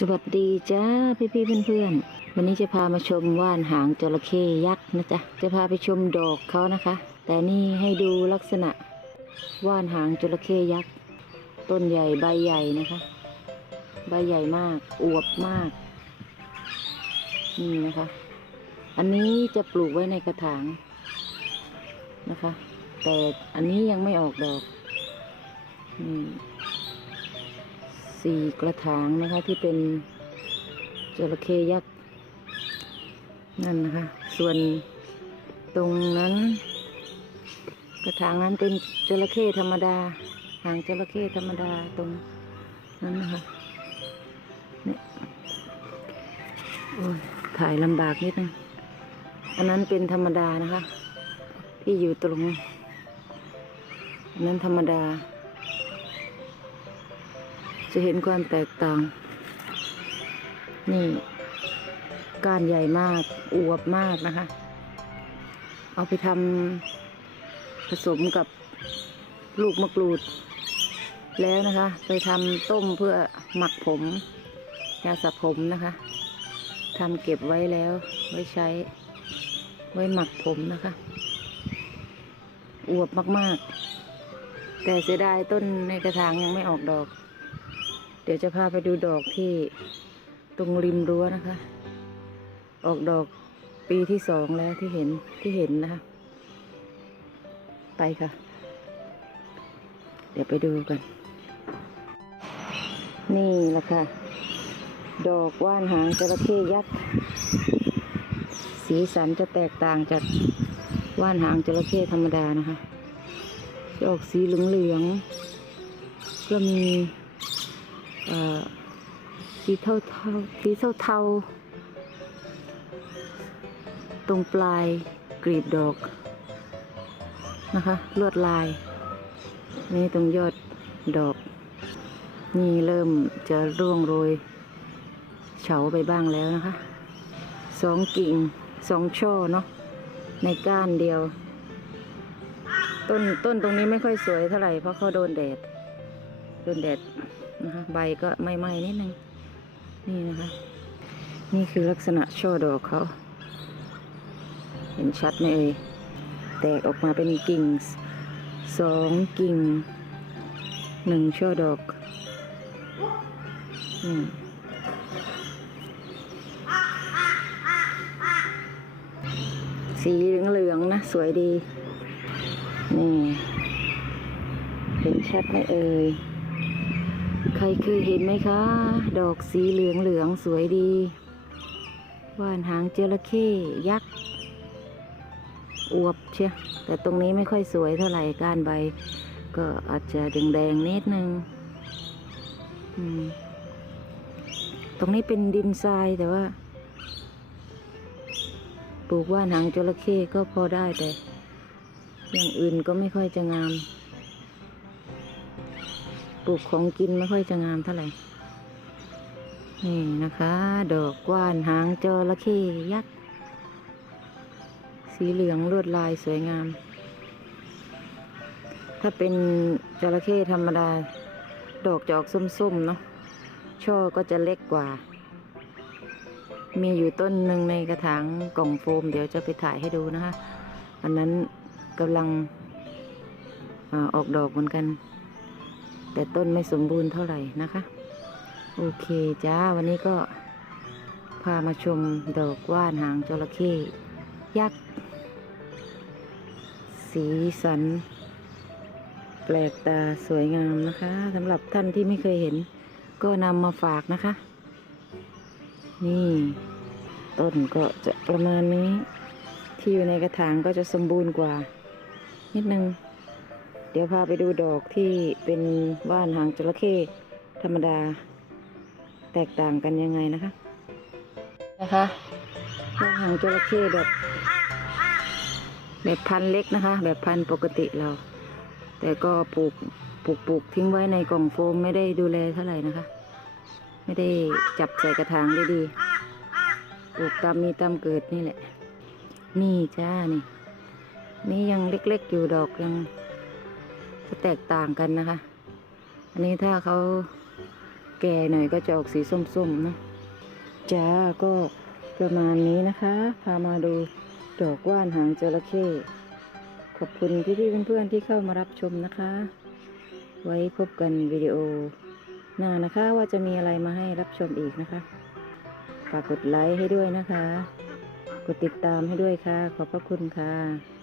สวัสดีจ้าพี่พี่ๆเพื่อนๆวันนี้จะพามาชมว่านหางจระเข้ยักษ์นะจ๊ะจะพาไปชมดอกเขานะคะ แต่นี่ให้ดูลักษณะว่านหางจระเข้ยักษ์ต้นใหญ่ใบใหญ่นะคะ ใบใหญ่มากอวบมากนี่นะคะ อันนี้จะปลูกไว้ในกระถางนะคะ แต่อันนี้ยังไม่ออกดอกนี่ สี่กระถางนะคะที่เป็นจระเข้ยักษ์นั่นนะคะ ส่วนตรงนั้น กระถางนั้นเป็นจระเข้ธรรมดาหางจระเข้ธรรมดาตรงนั้นนะคะเนี่ยโอ้ยถ่ายลำบากนิดนึงอันนั้นเป็นธรรมดานะคะ ที่อยู่ตรงนนั้นธรรมดา จะเห็นความแตกต่าง นี่ก้านใหญ่มากอวบมากนะคะ เอาไปทำผสมกับลูกมะกรูด แล้วนะคะ ไปทำต้มเพื่อหมักผมยาสระผมนะคะทำเก็บไว้แล้วไว้ใช้ ไว้หมักผมนะคะ อวบมากๆ แต่เสียดายต้นในกระถางยังไม่ออกดอก เดี๋ยวจะพาไปดูดอกที่ตรงริมรั้วนะคะ ออกดอกปีที่สองแล้วที่เห็นที่เห็นนะคะ ไปค่ะ เดี๋ยวไปดูกัน นี่แหละค่ะ ดอกว่านหางจระเข้ยักษ์สีสันจะแตกต่างจากว่านหางจระเข้ธรรมดานะคะ จะออกสีเหลืองๆก็มี สีเทาเทาสีเทาเทาตรงปลายกลีบดอกนะคะ ลวดลาย นี่ตรงยอดดอก นี่เริ่มจะร่วงโรยเฉาไปบ้างแล้วนะคะสองกิ่งสองช่อเนาะในก้านเดียว ต้นต้นตรงนี้ไม่ค่อยสวยเท่าไหร่เพราะเขาโดนแดด โดนแดด นะคะ ใบก็ไหม้ๆนิดนึง นี่นะคะ นี่คือลักษณะช่อดอกเขา เห็นชัดไหมเอ่ย แตกออกมาเป็นกิ่งสองกิ่งหนึ่งช่อดอกอืมสีเหลืองๆนะ สวยดี นี่ เห็นชัดไหมเอ่ย ใครเคยเห็นไหมคะ ดอกสีเหลืองเหลืองๆสวยดีว่านหางจระเข้ยักษ์อวบเชียแต่ตรงนี้ไม่ค่อยสวยเท่าไหร่ก้านใบ ก็อาจจะแดงๆนิดนึงตรงนี้เป็นดินทรายแต่ว่าปลูกว่านหางจระเข้ก็พอได้แต่ อย่างอื่นก็ไม่ค่อยจะงาม ปลูกของกินไม่ค่อยจะงามเท่าไหร่ นี่นะคะ ดอกว่านหางจระเข้ยักษ์ สีเหลืองลวดลายสวยงาม ถ้าเป็นจระเข้ธรรมดา ดอกจะออกส้มๆเนาะ ช่อก็จะเล็กกว่า มีอยู่ต้นหนึ่งในกระถางกล่องโฟม เดี๋ยวจะไปถ่ายให้ดูนะคะ อันนั้นกำลังอออกดอกเหมือนกัน แต่ต้นไม่สมบูรณ์เท่าไหร่นะคะ โอเคจ้าวันนี้ก็พามาชมดอกว่านหางจระเข้ยักษ์สีสัน แปลกตาสวยงามนะคะสำหรับท่านที่ไม่เคยเห็น ก็นำมาฝากนะคะ นี่ ต้นก็จะประมาณนี้ ที่อยู่ในกระถางก็จะสมบูรณ์กว่า นิดนึง ดี๋ยวพาไปดูดอกที่เป็นว่านหางจระเข้ธรรมดา แตกต่างกันยังไงนะคะ นะคะว่านหางจระเข้แบบ แบบพันธุ์เล็กนะคะ แบบพันธุ์ปกติเรา แต่ก็ปลูกปลูกปลูกทิ้งไว้ในกล่องโฟมไม่ได้ดูแลเท่าไหร่นะคะ ไม่ได้จับใส่กระถางได้ดีปลูกตามมีตามเกิดนี่แหละ นี่จ้านี่นี่ยังเล็กๆอยู่ดอกยัง จะแตกต่างกันนะคะ อันนี้ถ้าเขาแก่หน่อยก็จะออกสีส้มๆนะจ้าก็ประมาณนี้นะคะ พามาดูดอกว่านหางจระเข้ขอบคุณพี่ๆเพื่อนๆที่เข้ามารับชมนะคะ ไว้พบกันวิดีโอหน้านะคะว่าจะมีอะไรมาให้รับชมอีกนะคะฝากกดไลค์ให้ด้วยนะคะ กดติดตามให้ด้วยค่ะ ขอบพระคุณค่ะ